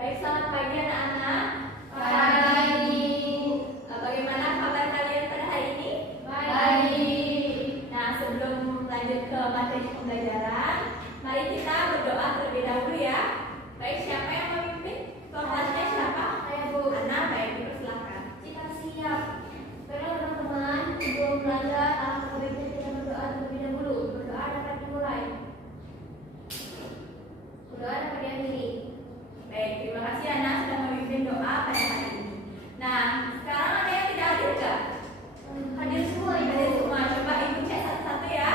Baik, selamat pagi anak-anak. Pagi. Bagaimana kabar kalian pada hari ini? Baik. Nah, sebelum lanjut ke materi pembelajaran, mari kita berdoa terlebih dahulu ya. Baik, siapa yang memimpin? Kelasnya siapa? Saya Bu. Ana, baik, dipersilakan. Kita siap. Baiklah teman-teman, sebelum belajar, alangkah baiknya kita berdoa terlebih dahulu. Berdoa dapat dimulai. Berdoa dapat diakhiri. Baik, terima kasih Ana sudah memimpin doa pada hari ini. Nah, sekarang ada yang tidak hadir nggak? Hadir semua, hadir semua. Coba ibu cek satu-satu ya.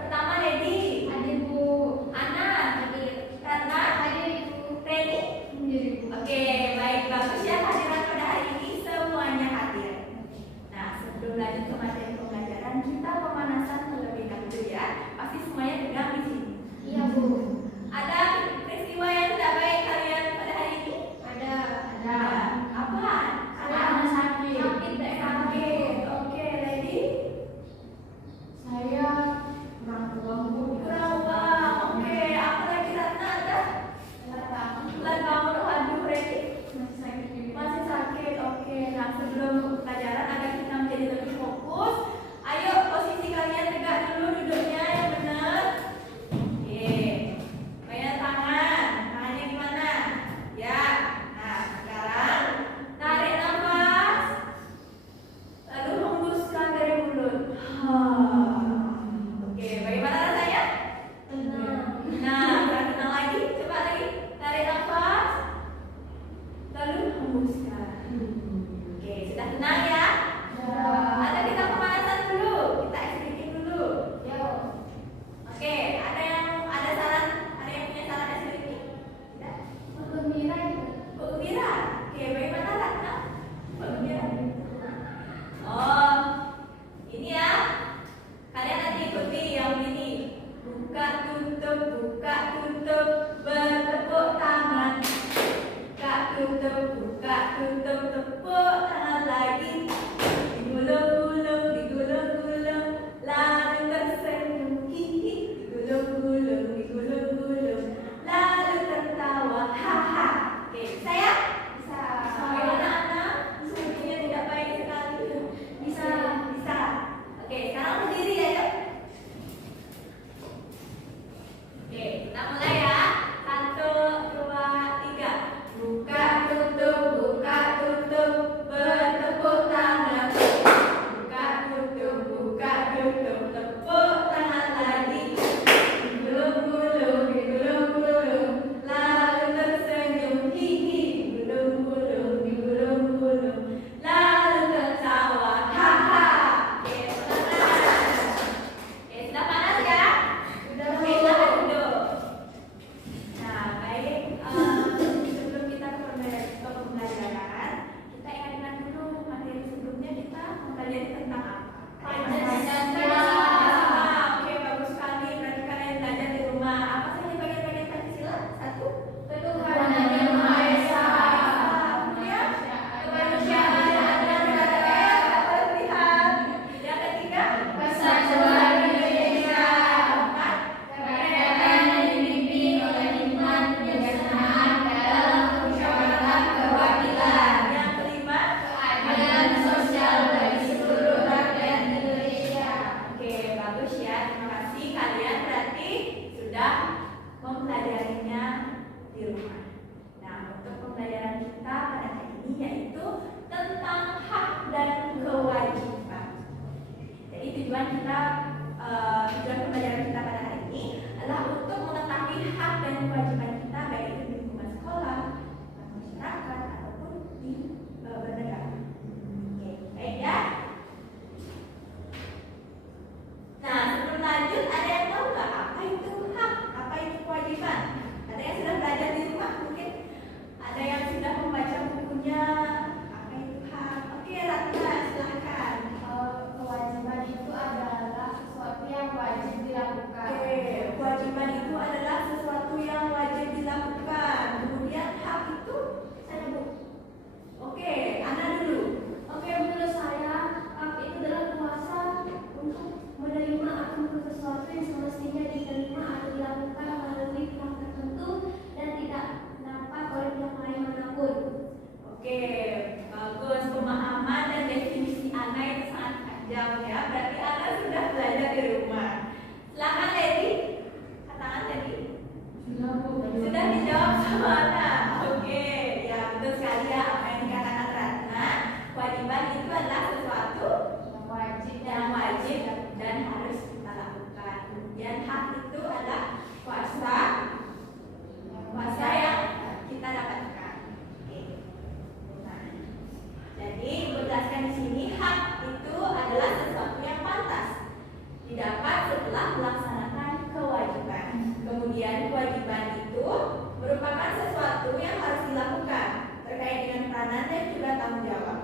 Pertama Lady. Hadir Bu. Ana. Hadir. Ratna. Hadir Ibu. Reni. Hadir Ibu. Oke, peranan dan juga tanggung jawab.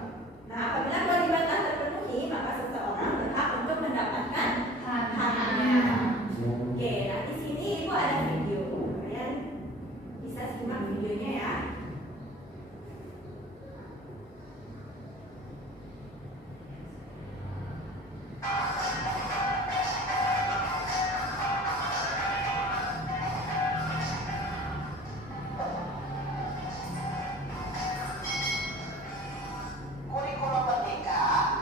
Nah, apabila kewajiban telah terpenuhi, maka seseorang berhak untuk mendapatkan haknya. Oke, nah di sini ibu ada video, kalian bisa simak videonya ya. Kurikulum Merdeka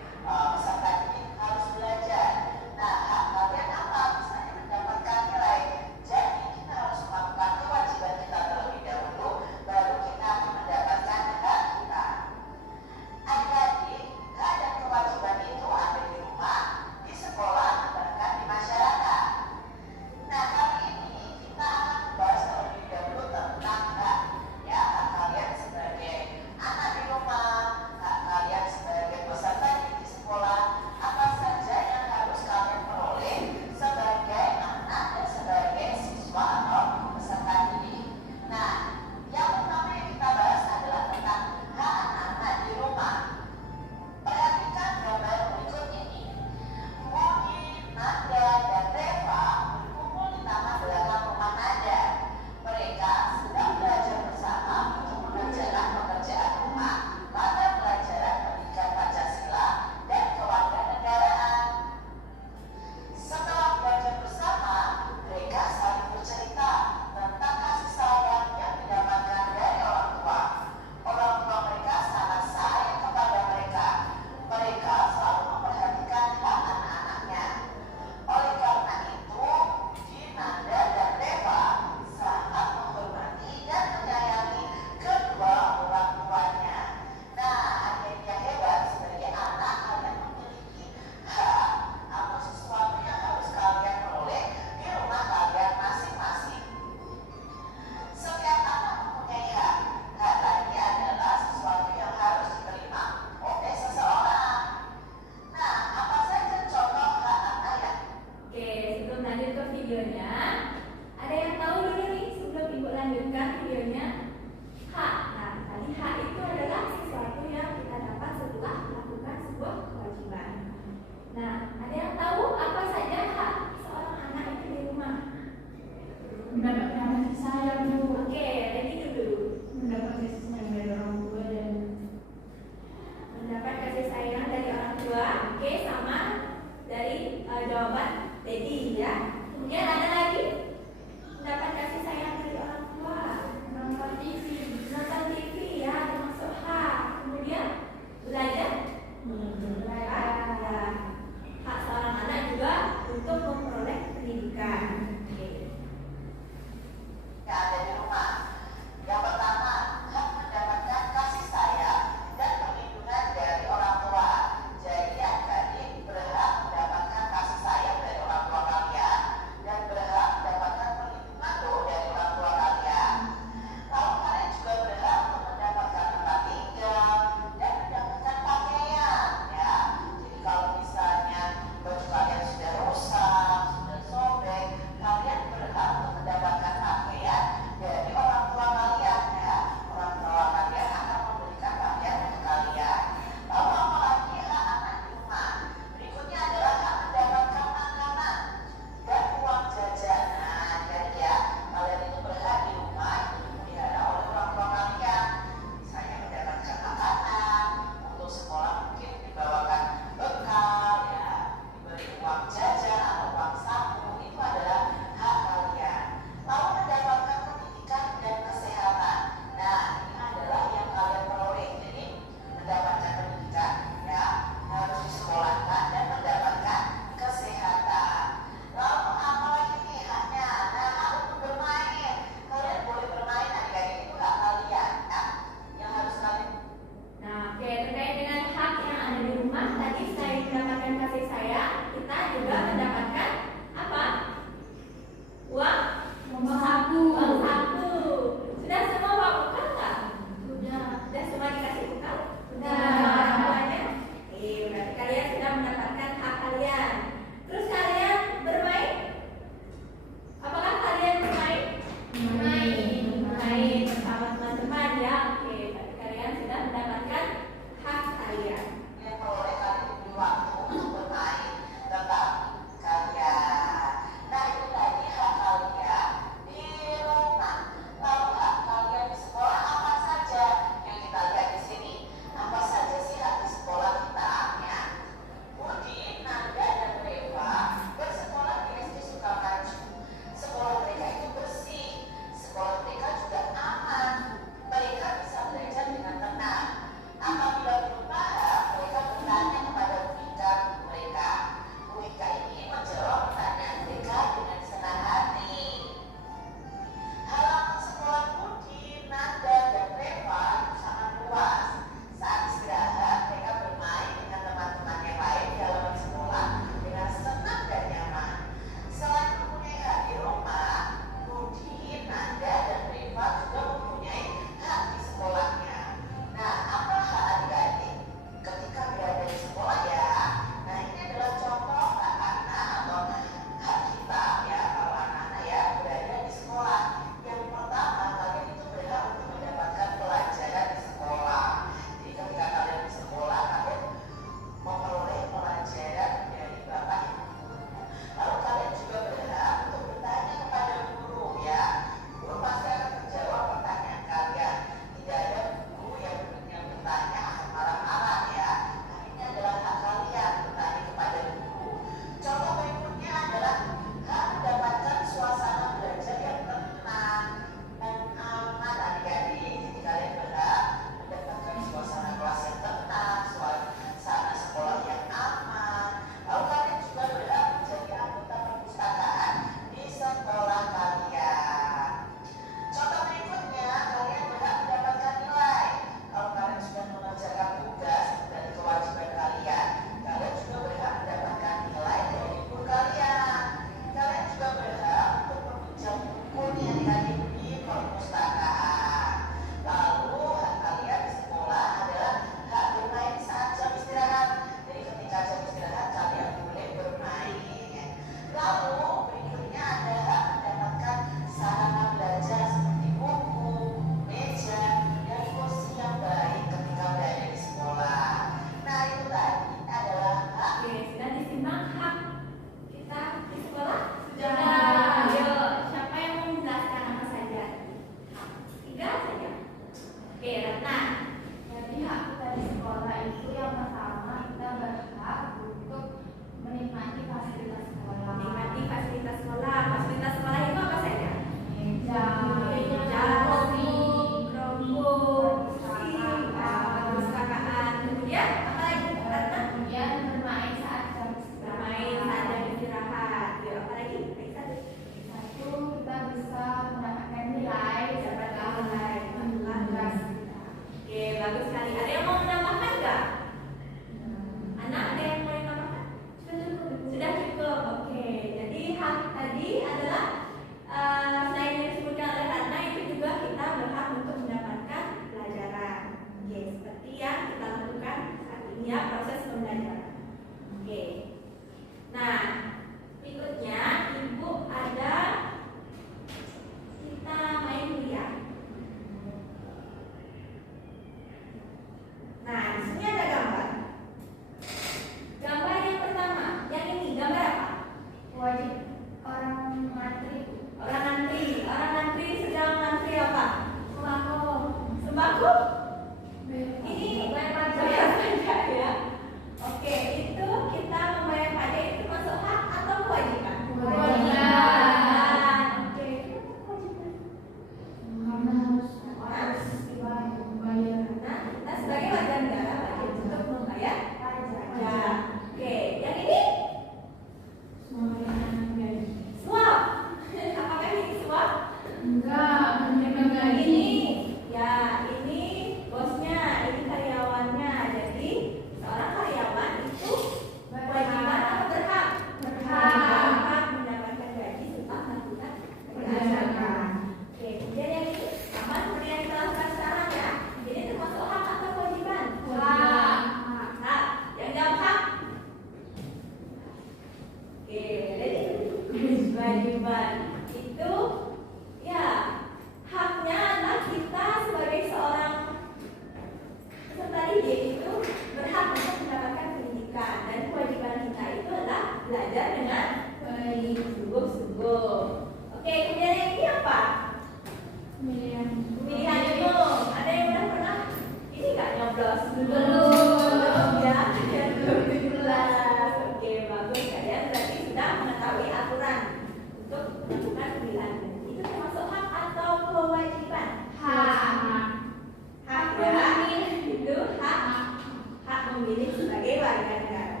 memilih sebagai warga negara.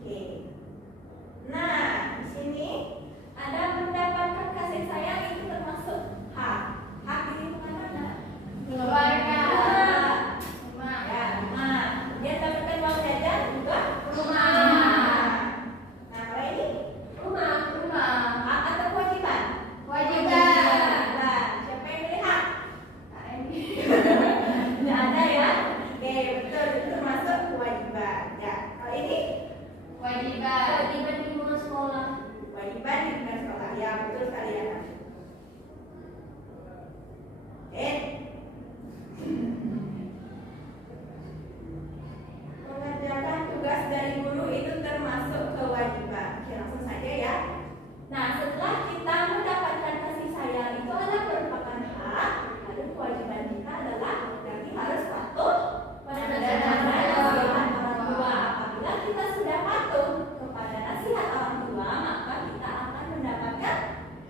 Oke. Nah, di sini ada mendapatkan kasih sayang itu termasuk hak. Hak ini bukan mana? Keluarga. Rumah. Ya, rumah. Dia dapatkan uang jajan juga Rumah. Nah, kalau ini Rumah. hak atau kewajiban? Kewajiban. Nah, siapa yang pilih hak? Nggak ada ya? Oke, betul, itu termasuk kewajiban. Ya, kalau ini Kewajiban di lingkungan sekolah. kewajiban di lingkungan sekolah. Ya, betul sekali ya. Oke. Mengerjakan tugas dari guru itu termasuk kewajiban. Oke, langsung saja ya. Nah, setelah kita mendapatkan kasih sayang itu adalah merupakan hak, lalu kewajiban kita adalah berarti harus patuh pada nasihat orang tua. Apabila kita sudah patuh kepada nasihat orang tua, maka kita akan mendapatkan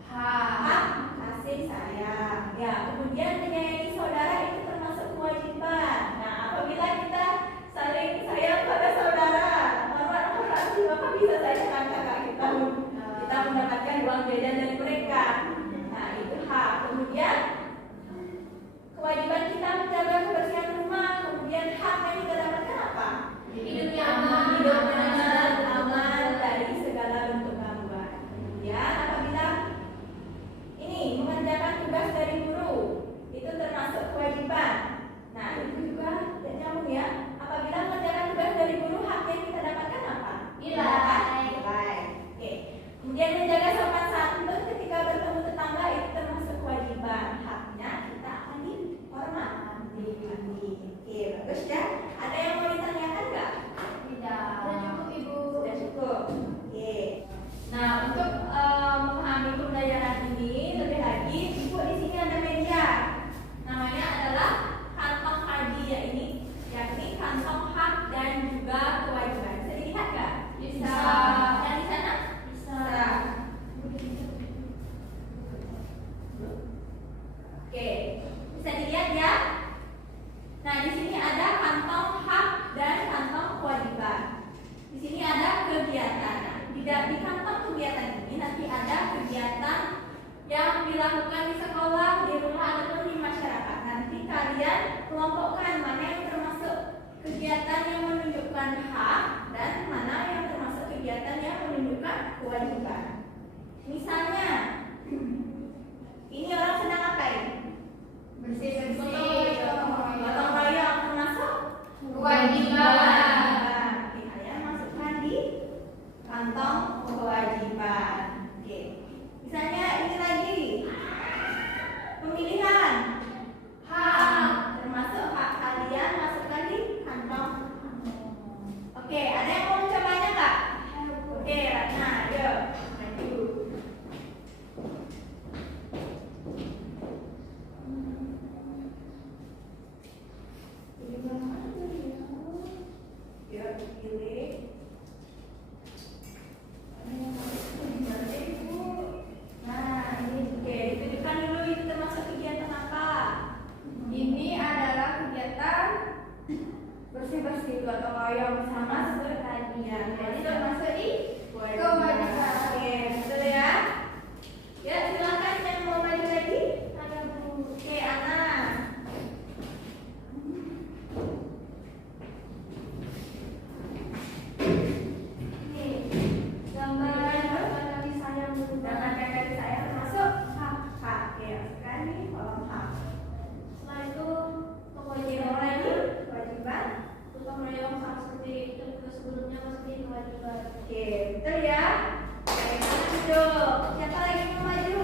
hak kasih sayang. Ya, kemudian menyayangi saudara itu termasuk kewajiban. Nah, apabila kita saling sayang pada saudara, maka pasti bapak bisa sayangkan kakak kita. Kita mendapatkan uang jajan dari mereka. Nah, itu hak. Kemudian kewajiban kita menjaga kebersihan rumah. Kemudian hak yang kita dapatkan apa? Hidupnya aman. Hidupnya aman dari segala bentuk gangguan. Kemudian apabila ini mengerjakan tugas dari guru itu termasuk kewajiban. Nah, itu juga nyambung ya. Apabila mengerjakan tugas dari guru, hak yang kita dapatkan apa? Nilai. Oke. Kemudian menjaga sopan santun ketika bertemu tetangga itu termasuk kewajiban. Haknya kita akan dihormati. Oke, bagus ya. Ada yang mau ditanyakan nggak? Tidak. Sudah cukup, Ibu. Sudah cukup. Oke. Nah, untuk memahami pembelajaran ini lebih lagi, Ibu di sini ada media. Namanya adalah kantong haji ya ini, yakni kantong hak dan juga kewajiban. Bisa dilihat nggak? Bisa. Yang di sana? Bisa. Oke, bisa dilihat ya. Nah, di sini ada kantong hak dan kantong kewajiban. Di sini ada kegiatan. Di kantong kegiatan ini nanti ada kegiatan yang dilakukan di sekolah, di rumah ataupun di masyarakat. Nanti kalian kelompokkan mana yang termasuk kegiatan yang menunjukkan hak dan mana yang termasuk kegiatan yang menunjukkan kewajiban. Misalnya, ini orang sedang ngapain? Bersih-bersih. Gotong royong termasuk Kewajiban. Oke, kalian masukkan di kantong kewajiban. Oke. Misalnya ini lagi pemilihan hak, termasuk hak kalian masukkan di kantong. Oke, ada yang mau mencobanya nggak? Oke, Ratna, yuk maju. Yuk, pilih. Nah, ini oke, ditunjukkan dulu itu termasuk kegiatan apa? Ini adalah kegiatan Bersih-bersih gotong royong sama bertani. ya, Jadi termasuk di kewajiban. Oke, betul ya. Ya, silakan yang mau maju lagi. Ada Bu. Oke, Ana. Ini gambaran bapak kami sayang Bu. Dapatkan dari saya termasuk hak. Oke, masukkan di kolom hak. Setelah itu Kewajiban lagi, kewajiban. gotong royong sama seperti itu sebelumnya masih kewajiban. Oke, betul ya. Oke, maju. Siapa lagi mau maju?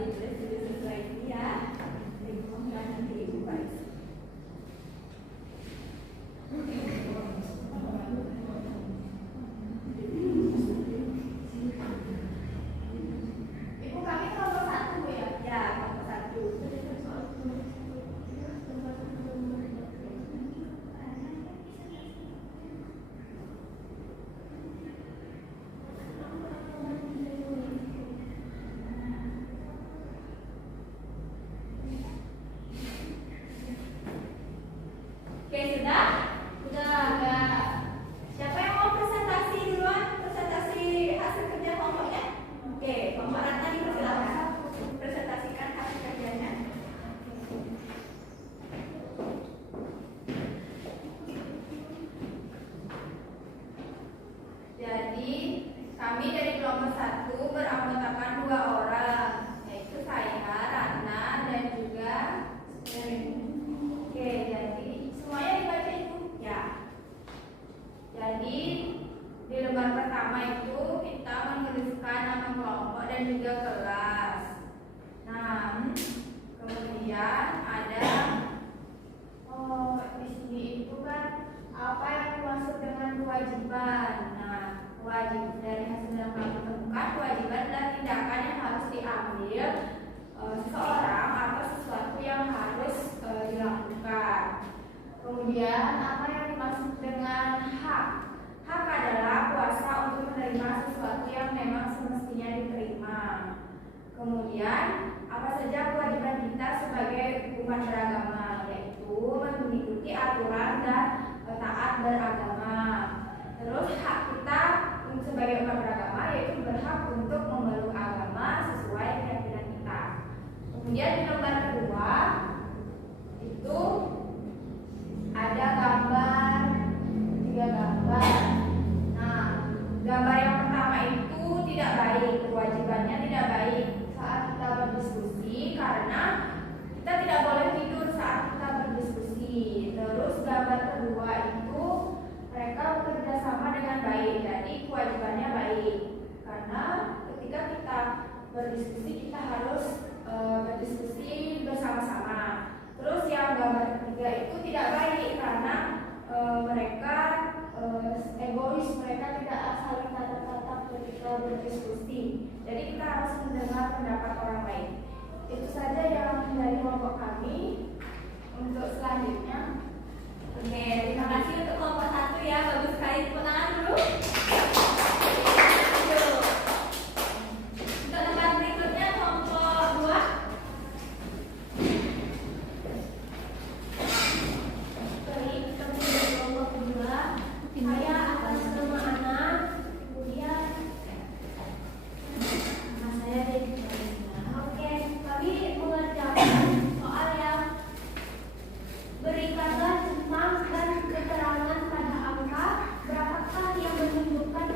ditulis sesuai ini ya. Ibu nanti ibu baris. Ibu kami kelompok 1 Bu ya? Ya, kelompok 1. Oke, sudah? Sudah. Siapa yang mau presentasi duluan? Presentasi hasil kerja kelompoknya? Oke, kelompok Ratna dipersilakan. Presentasikan hasil kerjanya. Jadi, kami dari kelompok 1 beranggotakan 2 orang, yaitu saya, Ratna, dan juga Oke, jadi semuanya dibaca Ibu? Ya. Jadi di lembar pertama itu kita menuliskan nama kelompok dan juga kelas. Nah, kemudian ada di sini itu kan apa yang dimaksud dengan kewajiban. Nah, wajib dari hasil yang kami temukan, kewajiban adalah tindakan yang harus diambil seseorang atau sesuatu yang harus dilakukan. Kemudian apa yang dimaksud dengan hak? Hak adalah kuasa untuk menerima sesuatu yang memang semestinya diterima. Kemudian apa saja kewajiban kita sebagai umat beragama, yaitu mengikuti aturan dan taat beragama. Terus hak kita sebagai umat beragama yaitu berhak untuk memeluk agama sesuai keyakinan kita. Kemudian di lembar kedua itu ada gambar, 3 gambar. Nah, gambar yang pertama itu tidak baik, kewajibannya tidak baik saat kita berdiskusi karena kita tidak boleh tidur saat kita berdiskusi. Terus gambar kedua itu mereka bekerja sama dengan baik, jadi kewajibannya baik karena ketika kita berdiskusi kita harus berdiskusi bersama-sama. Terus yang gambar ketiga itu tidak baik karena mereka egois, mereka tidak saling tatap-tatap ketika berdiskusi. Jadi kita harus mendengar pendapat orang lain. Itu saja yang dari kelompok kami. Untuk selanjutnya, oke, terima kasih untuk kelompok 1 ya, bagus sekali, tepuk tangan dulu. Untuk lembar berikutnya kelompok 2. Baik, kami dari kelompok 2. Saya atas nama Ana. Kemudian nama saya dari Oke, kami mengerjakan soal yang berikanlah tentang dan keterangan pada angka berapakah yang menunjukkan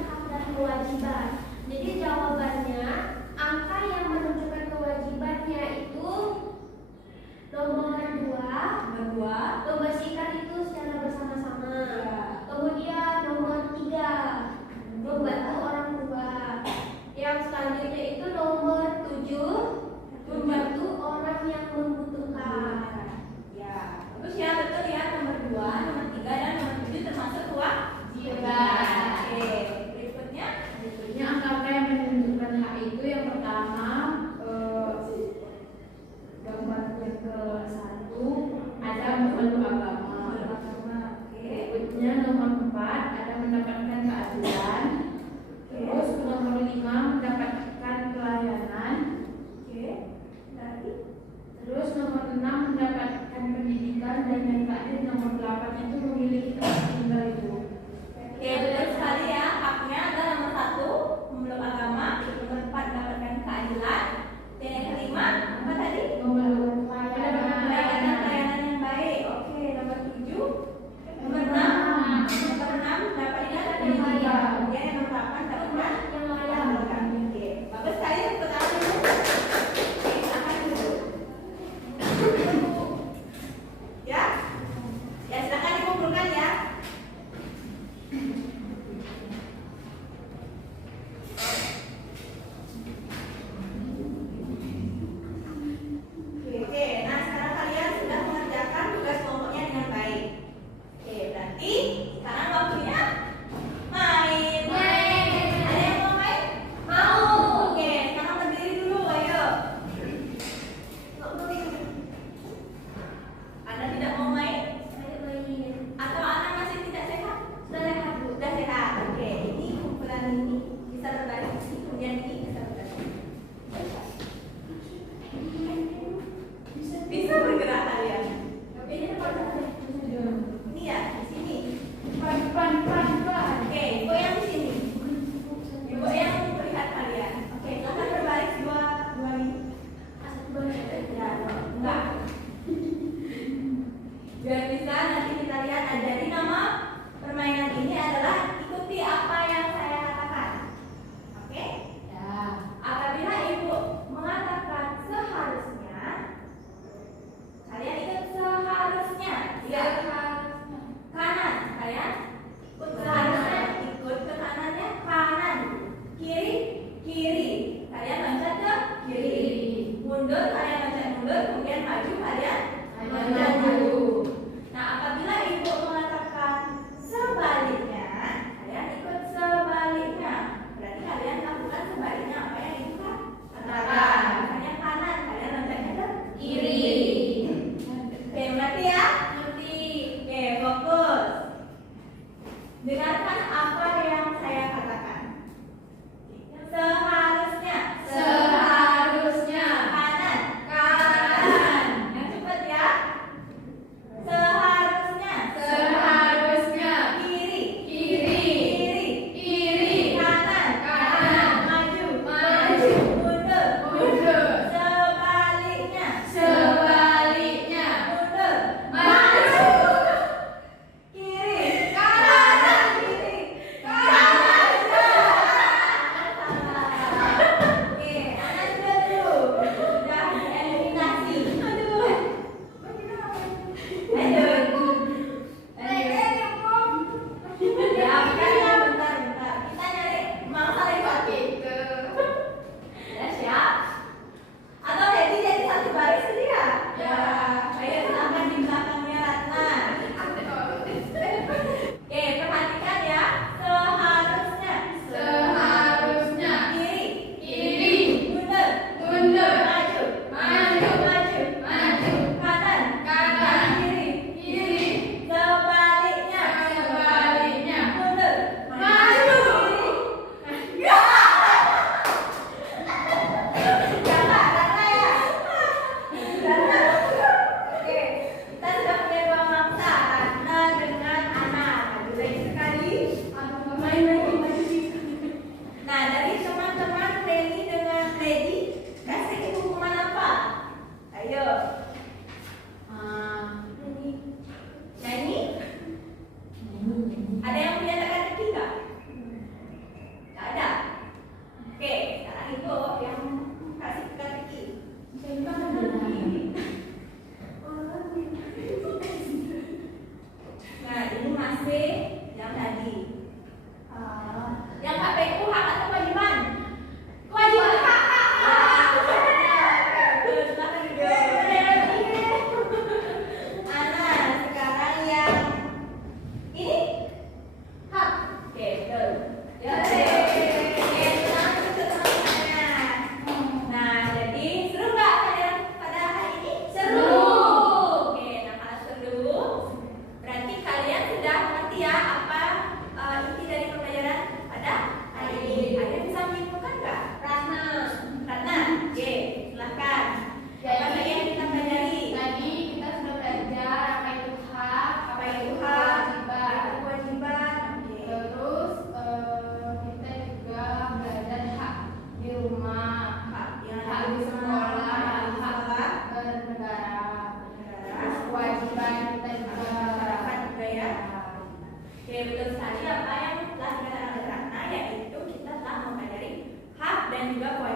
dan juga poin